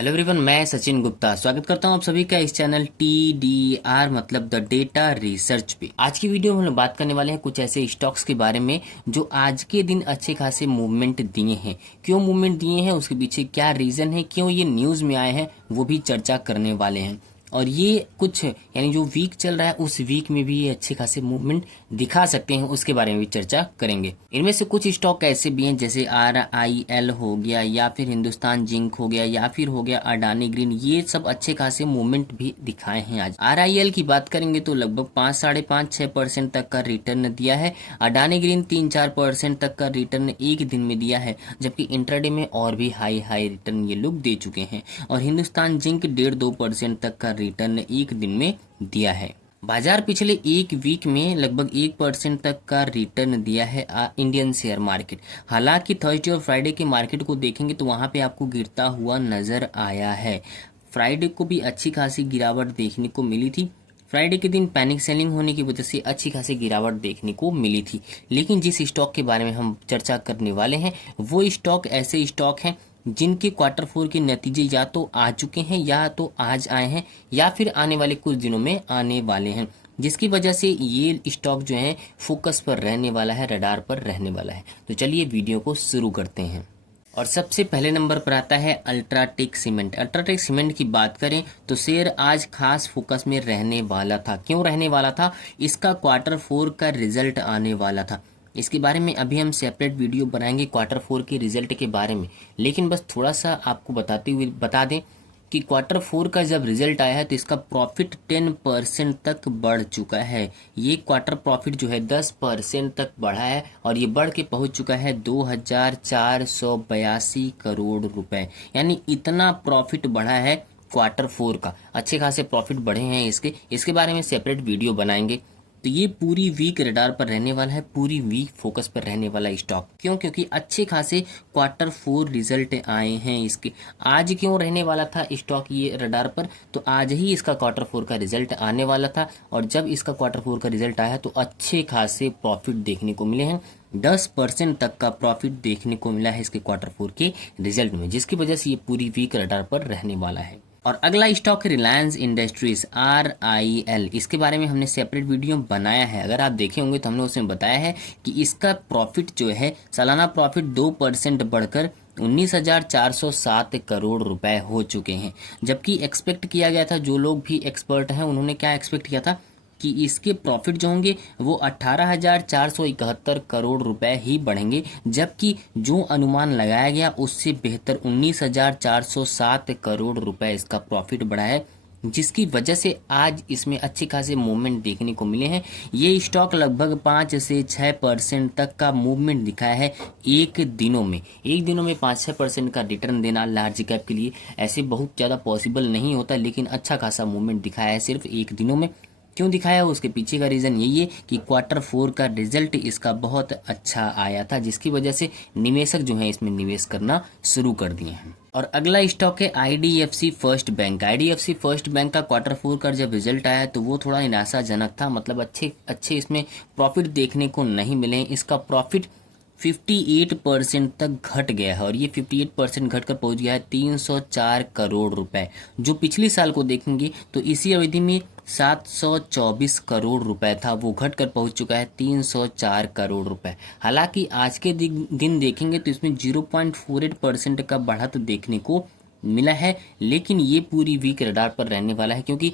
Hello everyone, मैं सचिन गुप्ता स्वागत करता हूं आप सभी का इस चैनल TDR मतलब द डेटा रिसर्च पे। आज की वीडियो में हम लोग बात करने वाले हैं कुछ ऐसे स्टॉक्स के बारे में जो आज के दिन अच्छे खासे मूवमेंट दिए हैं। क्यों मूवमेंट दिए हैं, उसके पीछे क्या रीजन है, क्यों ये न्यूज में आए हैं, वो भी चर्चा करने वाले हैं। और ये कुछ यानी जो वीक चल रहा है उस वीक में भी ये अच्छे खासे मूवमेंट दिखा सकते हैं, उसके बारे में भी चर्चा करेंगे। इनमें से कुछ स्टॉक ऐसे भी हैं जैसे RIL हो गया, या फिर हिंदुस्तान जिंक हो गया, या फिर हो गया अडानी ग्रीन। ये सब अच्छे खासे मूवमेंट भी दिखाए हैं। आज RIL की बात करेंगे तो लगभग 5, 5.5-6% तक का रिटर्न दिया है। अडानी ग्रीन 3-4% तक का रिटर्न एक दिन में दिया है, जबकि इंट्राडे में और भी हाई रिटर्न ये लोग दे चुके हैं। और हिंदुस्तान जिंक 1.5-2% तक का रिटर्न एक दिन में दिया है। बाजार पिछले एक वीक में लगभग 1% तक का रिटर्न दिया है इंडियन शेयर मार्केट। हालांकि थर्सडे और फ्राइडे के मार्केट को देखेंगे तो वहां पे आपको गिरता हुआ नजर आया है। फ्राइडे को भी अच्छी खासी गिरावट देखने को मिली थी। फ्राइडे के दिन पैनिक सेलिंग होने की वजह से अच्छी खासी गिरावट देखने को मिली थी। लेकिन जिस स्टॉक के बारे में हम चर्चा करने वाले हैं वो स्टॉक ऐसे स्टॉक हैं जिनके क्वार्टर 4 के नतीजे या तो आ चुके हैं, या तो आज आए हैं, या फिर आने वाले कुछ दिनों में आने वाले हैं, जिसकी वजह से ये स्टॉक जो है फोकस पर रहने वाला है, रडार पर रहने वाला है। तो चलिए वीडियो को शुरू करते हैं। और सबसे पहले नंबर पर आता है अल्ट्राटेक सीमेंट। अल्ट्राटेक सीमेंट की बात करें तो शेयर आज खास फोकस में रहने वाला था। क्यों रहने वाला था? इसका क्वार्टर 4 का रिजल्ट आने वाला था। इसके बारे में अभी हम सेपरेट वीडियो बनाएंगे क्वार्टर 4 के रिजल्ट के बारे में। लेकिन बस थोड़ा सा आपको बताते हुए बता दें कि क्वार्टर 4 का जब रिजल्ट आया है तो इसका प्रॉफिट 10% तक बढ़ चुका है। ये क्वार्टर प्रॉफिट जो है 10% तक बढ़ा है और ये बढ़ के पहुंच चुका है 2482 करोड़ रुपए। यानी इतना प्रॉफिट बढ़ा है क्वार्टर 4 का। अच्छे खासे प्रॉफिट बढ़े हैं इसके बारे में सेपरेट वीडियो बनाएंगे। तो ये पूरी वीक रडार पर रहने वाला है, पूरी वीक फोकस पर रहने वाला स्टॉक। क्यों? क्योंकि अच्छे खासे क्वार्टर 4 रिजल्ट आए हैं इसके। आज क्यों रहने वाला था स्टॉक ये रडार पर? तो आज ही इसका क्वार्टर 4 का रिजल्ट आने वाला था, और जब इसका क्वार्टर 4 का रिजल्ट आया तो अच्छे खासे प्रॉफिट देखने को मिले हैं। 10% तक का प्रॉफिट देखने को मिला है इसके क्वार्टर 4 के रिजल्ट में, जिसकी वजह से ये पूरी वीक रडार पर रहने वाला है। और अगला स्टॉक है रिलायंस इंडस्ट्रीज RIL। इसके बारे में हमने सेपरेट वीडियो बनाया है, अगर आप देखे होंगे तो हमने उसमें बताया है कि इसका प्रॉफिट जो है सालाना प्रॉफिट 2% बढ़कर 19,407 करोड़ रुपए हो चुके हैं। जबकि एक्सपेक्ट किया गया था, जो लोग भी एक्सपर्ट हैं उन्होंने क्या एक्सपेक्ट किया था कि इसके प्रॉफिट जो होंगे वो 18,471 करोड़ रुपए ही बढ़ेंगे, जबकि जो अनुमान लगाया गया उससे बेहतर 19,407 करोड़ रुपए इसका प्रॉफिट बढ़ा है, जिसकी वजह से आज इसमें अच्छे खासे मूवमेंट देखने को मिले हैं। ये स्टॉक लगभग 5 से 6% तक का मूवमेंट दिखाया है एक दिनों में 5-6% का रिटर्न देना लार्ज कैप के लिए ऐसे बहुत ज़्यादा पॉसिबल नहीं होता, लेकिन अच्छा खासा मूवमेंट दिखाया है सिर्फ एक दिनों में। क्यों दिखाया? उसके पीछे का रीजन यही है कि क्वार्टर 4 का रिजल्ट इसका बहुत अच्छा आया था, जिसकी वजह से निवेशक जो है इसमें निवेश करना शुरू कर दिए हैं। और अगला स्टॉक है IDFC first bank. IDFC first bank का क्वार्टर 4 का जब रिजल्ट आया तो वो थोड़ा निराशाजनक था, मतलब अच्छे इसमें प्रॉफिट देखने को नहीं मिले। इसका प्रॉफिट 58% तक घट गया है, और ये 58% घटकर पहुंच गया है 304 करोड़ रुपए। जो पिछले साल को देखेंगे तो इसी अवधि में 724 करोड़ रुपए था, वो घटकर पहुंच चुका है 304 करोड़ रुपए। हालांकि आज के दिन देखेंगे तो इसमें 0.48% का बढ़त देखने को मिला है, लेकिन ये पूरी वीक रडार पर रहने वाला है, क्योंकि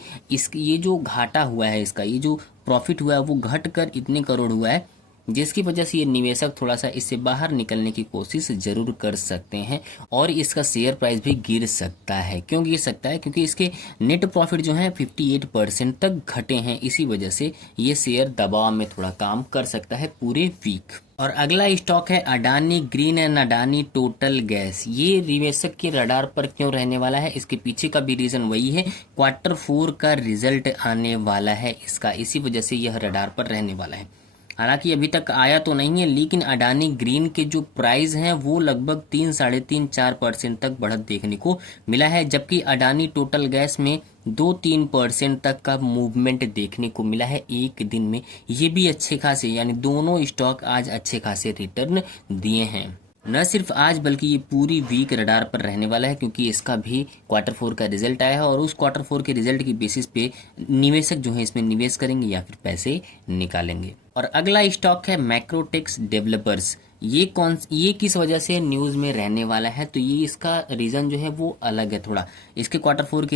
ये जो घाटा हुआ है, इसका ये जो प्रॉफिट हुआ है वो घटकर इतने करोड़ हुआ है, जिसकी वजह से ये निवेशक थोड़ा सा इससे बाहर निकलने की कोशिश जरूर कर सकते हैं, और इसका शेयर प्राइस भी गिर सकता है। क्यों गिर सकता है? क्योंकि इसके नेट प्रॉफिट जो है 58% तक घटे हैं, इसी वजह से ये शेयर दबाव में थोड़ा काम कर सकता है पूरे वीक। और अगला स्टॉक है Adani green and Adani total gas. ये निवेशक के रडार पर क्यों रहने वाला है? इसके पीछे का भी रीजन वही है, क्वार्टर 4 का रिजल्ट आने वाला है इसका, इसी वजह से यह रडार पर रहने वाला है। हालांकि अभी तक आया तो नहीं है, लेकिन अडानी ग्रीन के जो प्राइस हैं वो लगभग 3-3.5-4% तक बढ़त देखने को मिला है, जबकि अडानी टोटल गैस में 2-3% तक का मूवमेंट देखने को मिला है एक दिन में। ये भी अच्छे खासे, यानी दोनों स्टॉक आज अच्छे खासे रिटर्न दिए हैं। न सिर्फ आज बल्कि ये पूरी वीक रडार पर रहने वाला है, क्योंकि इसका भी क्वार्टर फोर का रिजल्ट आया है और उस क्वार्टर फोर के रिजल्ट की बेसिस पे निवेशक जो है इसमें निवेश करेंगे या फिर पैसे निकालेंगे। और अगला स्टॉक है मैक्रोटेक्स डेवलपर्स। ये किस वजह से न्यूज में रहने वाला है, तो ये इसका रीजन जो है वो अलग है थोड़ा। इसके क्वार्टर फोर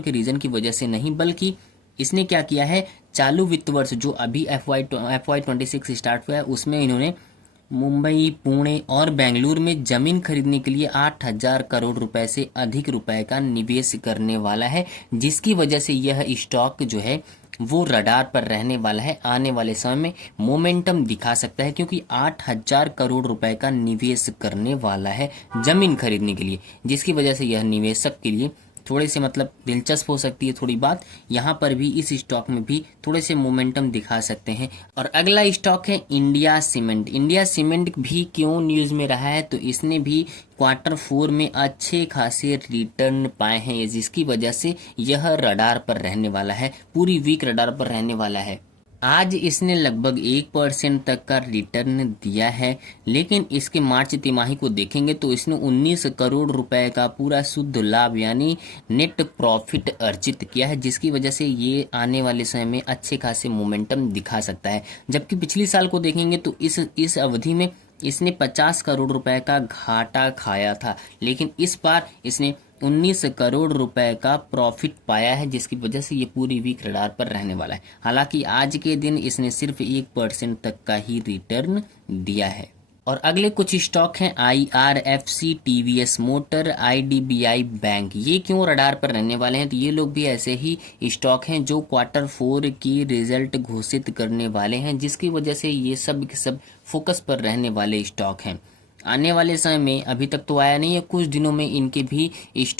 के रीजन की वजह से नहीं, बल्कि इसने क्या किया है, चालू वित्त वर्ष जो अभी FY 26 स्टार्ट हुआ है उसमें इन्होंने मुंबई, पुणे और बेंगलुरु में जमीन खरीदने के लिए 8,000 करोड़ रुपए से अधिक रुपए का निवेश करने वाला है, जिसकी वजह से यह स्टॉक जो है वो रडार पर रहने वाला है। आने वाले समय में मोमेंटम दिखा सकता है, क्योंकि 8,000 करोड़ रुपए का निवेश करने वाला है जमीन खरीदने के लिए, जिसकी वजह से यह निवेशक के लिए थोड़े से मतलब दिलचस्प हो सकती है थोड़ी बात। यहाँ पर भी इस स्टॉक में भी थोड़े से मोमेंटम दिखा सकते हैं। और अगला स्टॉक है इंडिया सीमेंट। इंडिया सीमेंट भी क्यों न्यूज में रहा है, तो इसने भी क्वार्टर फोर में अच्छे खासे रिटर्न पाए हैं, जिसकी वजह से यह रडार पर रहने वाला है, पूरी वीक रडार पर रहने वाला है। आज इसने लगभग 1% तक का रिटर्न दिया है, लेकिन इसके मार्च तिमाही को देखेंगे तो इसने 19 करोड़ रुपए का पूरा शुद्ध लाभ यानी नेट प्रॉफिट अर्जित किया है, जिसकी वजह से ये आने वाले समय में अच्छे खासे मोमेंटम दिखा सकता है। जबकि पिछली साल को देखेंगे तो इस अवधि में इसने 50 करोड़ रुपए का घाटा खाया था, लेकिन इस बार इसने 19 करोड़ रुपए का प्रॉफिट पाया है, जिसकी वजह से ये पूरी वीक रडार पर रहने वाला है। हालांकि आज के दिन इसने सिर्फ 1% तक का ही रिटर्न दिया है। और अगले कुछ स्टॉक हैं IRFC, TVS motor, IDBI bank. ये क्यों रडार पर रहने वाले हैं, तो ये लोग भी ऐसे ही स्टॉक हैं जो क्वार्टर फोर की रिजल्ट घोषित करने वाले हैं, जिसकी वजह से ये सब के सब फोकस पर रहने वाले स्टॉक हैं। आने वाले समय में, अभी तक तो आया नहीं है, कुछ दिनों में इनके भी इस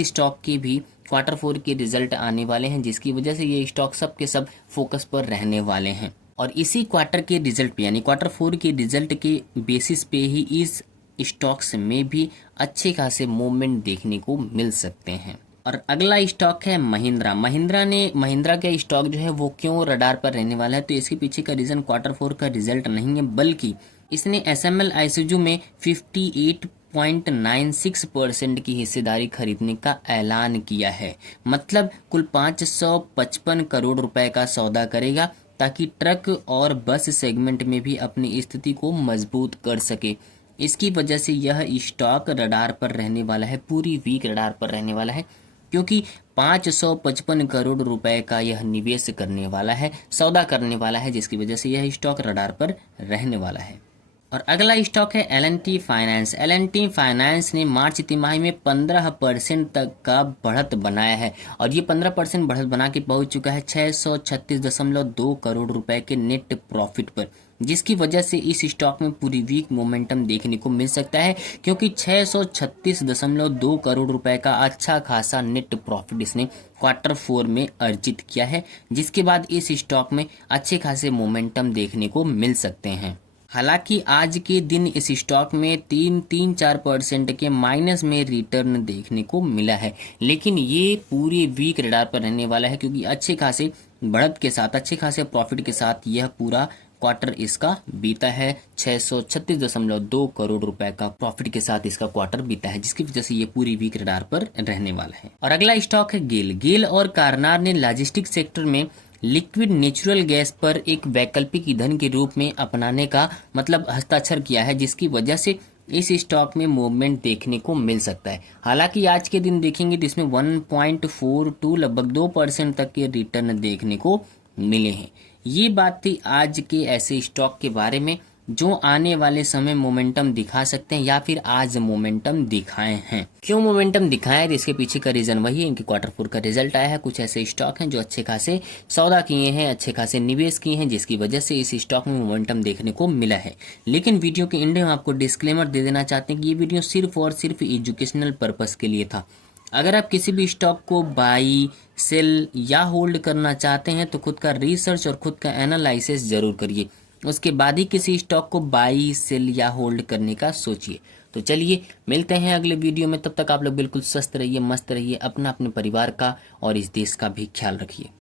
स्टॉक के भी क्वार्टर फोर के रिजल्ट आने वाले हैं, जिसकी वजह से ये स्टॉक सब के सब फोकस पर रहने वाले हैं। और इसी क्वार्टर के रिजल्ट पे यानी क्वार्टर फोर के रिजल्ट के बेसिस पे ही इस स्टॉक्स में भी अच्छे खासे मूवमेंट देखने को मिल सकते हैं। और अगला स्टॉक है महिंद्रा। महिंद्रा का स्टॉक जो है वो क्यों रडार पर रहने वाला है, तो इसके पीछे का रीजन क्वार्टर फोर का रिजल्ट नहीं है, बल्कि इसने SML आइसुजू में 58.96% की हिस्सेदारी खरीदने का ऐलान किया है। मतलब कुल 555 करोड़ रुपए का सौदा करेगा, ताकि ट्रक और बस सेगमेंट में भी अपनी स्थिति को मजबूत कर सके। इसकी वजह से यह स्टॉक रडार पर रहने वाला है, पूरी वीक रडार पर रहने वाला है, क्योंकि 555 करोड़ रुपए का यह निवेश करने वाला है, सौदा करने वाला है, जिसकी वजह से यह स्टॉक रडार पर रहने वाला है। और अगला स्टॉक है L&T फाइनेंस। L&T फाइनेंस ने मार्च तिमाही में 15% तक का बढ़त बनाया है, और ये 15% बढ़त बना के पहुंच चुका है 636.2 करोड़ रुपए के नेट प्रॉफिट पर, जिसकी वजह से इस स्टॉक में पूरी वीक मोमेंटम देखने को मिल सकता है, क्योंकि 636.2 करोड़ रुपए का अच्छा खासा नेट प्रॉफिट इसने क्वार्टर फोर में अर्जित किया है, जिसके बाद इस स्टॉक में अच्छे खासे मोमेंटम देखने को मिल सकते हैं। हालांकि आज के दिन इस स्टॉक में 3-4% के माइनस में रिटर्न देखने को मिला है, लेकिन ये पूरी वीक रडार पर रहने वाला है, क्योंकि अच्छे खासे बढ़त के साथ, अच्छे खासे प्रॉफिट के साथ यह पूरा क्वार्टर इसका बीता है। 636.2 करोड़ रुपए का प्रॉफिट के साथ इसका क्वार्टर बीता है, जिसकी वजह से ये पूरी वीक रडार पर रहने वाला है। और अगला स्टॉक है गेल और कार्नार ने लॉजिस्टिक सेक्टर में लिक्विड नेचुरल गैस पर एक वैकल्पिक ईंधन के रूप में अपनाने का मतलब हस्ताक्षर किया है, जिसकी वजह से इस स्टॉक में मूवमेंट देखने को मिल सकता है। हालांकि आज के दिन देखेंगे तो इसमें 1.42 लगभग 2% तक के रिटर्न देखने को मिले हैं। ये बात थी आज के ऐसे स्टॉक के बारे में जो आने वाले समय मोमेंटम दिखा सकते हैं या फिर आज मोमेंटम दिखाए हैं। क्यों मोमेंटम दिखाए, तो इसके पीछे का रीजन वही है, इनके क्वार्टर फोर का रिजल्ट आया है। कुछ ऐसे स्टॉक हैं जो अच्छे खासे सौदा किए हैं, अच्छे खासे निवेश किए हैं, जिसकी वजह से इस स्टॉक में मोमेंटम देखने को मिला है। लेकिन वीडियो के एंड में हम आपको डिस्क्लेमर दे देना चाहते हैं कि ये वीडियो सिर्फ और सिर्फ एजुकेशनल पर्पस के लिए था। अगर आप किसी भी स्टॉक को बाई, सेल या होल्ड करना चाहते हैं तो खुद का रिसर्च और खुद का एनालिसिस जरूर करिए, उसके बाद ही किसी स्टॉक को बाई, सेल या होल्ड करने का सोचिए। तो चलिए मिलते हैं अगले वीडियो में, तब तक आप लोग बिल्कुल स्वस्थ रहिए, मस्त रहिए, अपने परिवार का और इस देश का भी ख्याल रखिए।